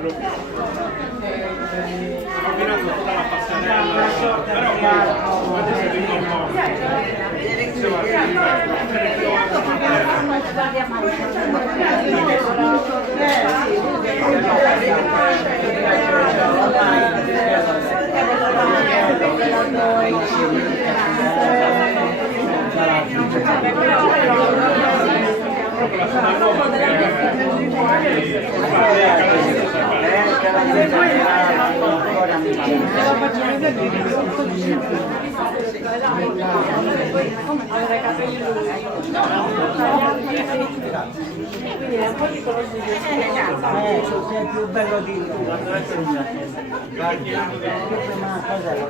combinando tutta la passarella, però potete servire un po'. Quindi è un po' di conosci sei più bello di lui. Una cosa lo